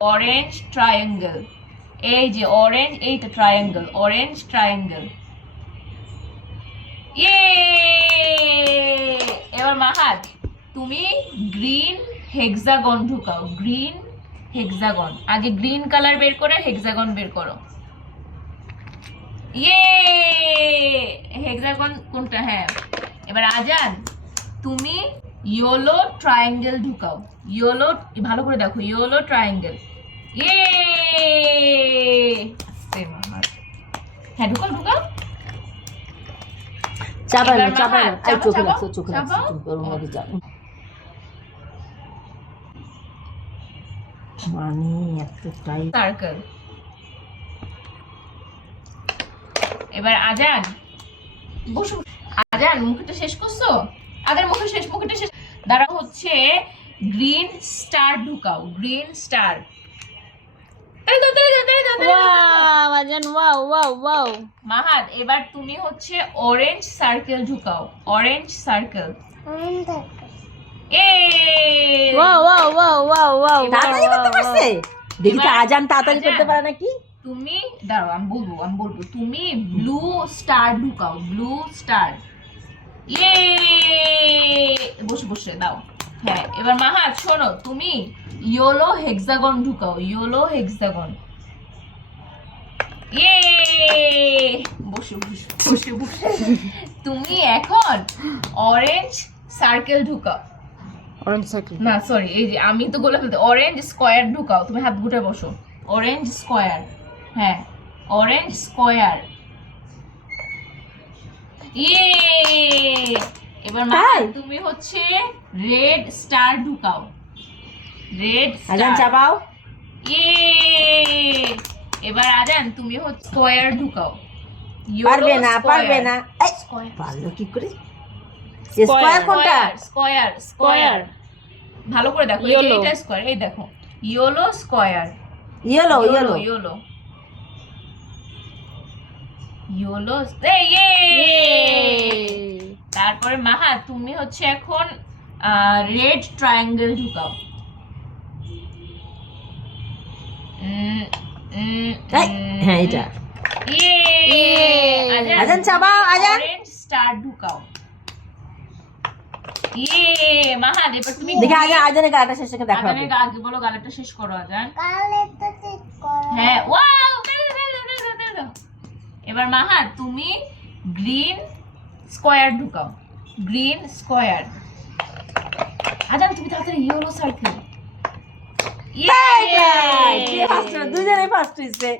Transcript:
Orange triangle, এই যে orange, এইটা ট্রায়াঙ্গেল, অরেঞ্জ ট্রায়াঙ্গেল। ইয়ে, এবার মাহাত তুমি গ্রিন হেক্সাগন ঢুকাও, গ্রিন হেক্সাগন। আগে গ্রিন কালার বের করে হেক্সাগন বের করো। ইয়ে, হেক্সাগন কোনটা? হ্যাঁ, এবার আজান তুমি ইয়েলো ট্রায়াঙ্গেল ঢুকাও, ইয়েলো, ভালো করে দেখো, ইয়েলো ট্রায়াঙ্গেল। ইয়ে, হ্যাঁ ঢুকাও ঢুকাও। চাপানো এবার চাপানো মাহাত, এই চোখে চাপাও, লাগছে চোখে লাগছে চাপাও। চোখে ওর মধ্যে চাপ মানে এতটাই সার্কেল। এবার আজান বসো, আজান মুখটা শেষ করছো? আজান মুখে শেষ, মুখটা শেষ। দ্বারা হচ্ছে গ্রিন স্টার ঢুকাও, green star. Wow Azan wow wow wow Mahat এবার তুমি হচ্ছে অরেঞ্জ সার্কেল ঢুকাও, অরেঞ্জ সার্কেল। এ wow wow wow wow wow তাড়াতাড়ি করতে পারছে দেখি তো আজান তাড়াতাড়ি করতে পারে নাকি তুমি দাঁড়াও, আমি বলবো তুমি ব্লু স্টার ঢুকাও, ব্লু স্টার। ইয়ে, বসে বসে দাও। হ্যাঁ, এবার মাহাত শোনো, তুমি ইয়েলো হেক্সাগন ঢুকাও, ইয়েলো হেক্সাগন। ইয়ে, বসে বসে বসে বসে। তুমি এখন অরেঞ্জ সার্কেল ঢুকাও, অরেঞ্জ সার্কেল না সরি, এই যে আমি তো বলে ফেলতে, অরেঞ্জ স্কয়ার ঢুকাও। তুমি হাত গুটে বসো, অরেঞ্জ স্কয়ার। হ্যাঁ, অরেঞ্জ স্কয়ার। ইয়ে, এবার তাই? তুমি হচ্ছে রেড স্টার ঢুকাও, রেড আজান স্টার। চাপাও ইয়ে, এবার আজান তুমি হচ্ছে স্কয়ার ঢুকাও, পারবে না পারবে না এই, স্কয়ার, পারলো কি করে স্কয়ার কোনটা স্কয়ার, স্কয়ার। ভালো করে দেখো, এই যে Yellow. এটা স্কয়ার, এই দেখো yellow square, yellow yellow yellow yellow. ইয়ে, তারপরে মাহা তুমি হচ্ছে এখন রেড ট্রায়াঙ্গেল ঢুকাও। হ্যাঁ এটা ইয়ে, আজান চাপাও আজান অরেঞ্জ স্টার ঢুকাও। ইয়ে, মাহা এবার তুমি দেখি আজান আজানের গাটা শেষ থেকে দেখা হবে আজানের আগে বলো, গালেরটা শেষ করো আজান। হ্যাঁ, ওয়াও, দাও। এবার মাহা তুমি গ্রিন স্কয়ার ঢুকাও, গ্রিন স্কয়ার। আজান তুমি তাড়াতাড়ি ইয়েলো সার্কেল। কে ফার্স্ট দুজনেই ফার্স্ট হইছে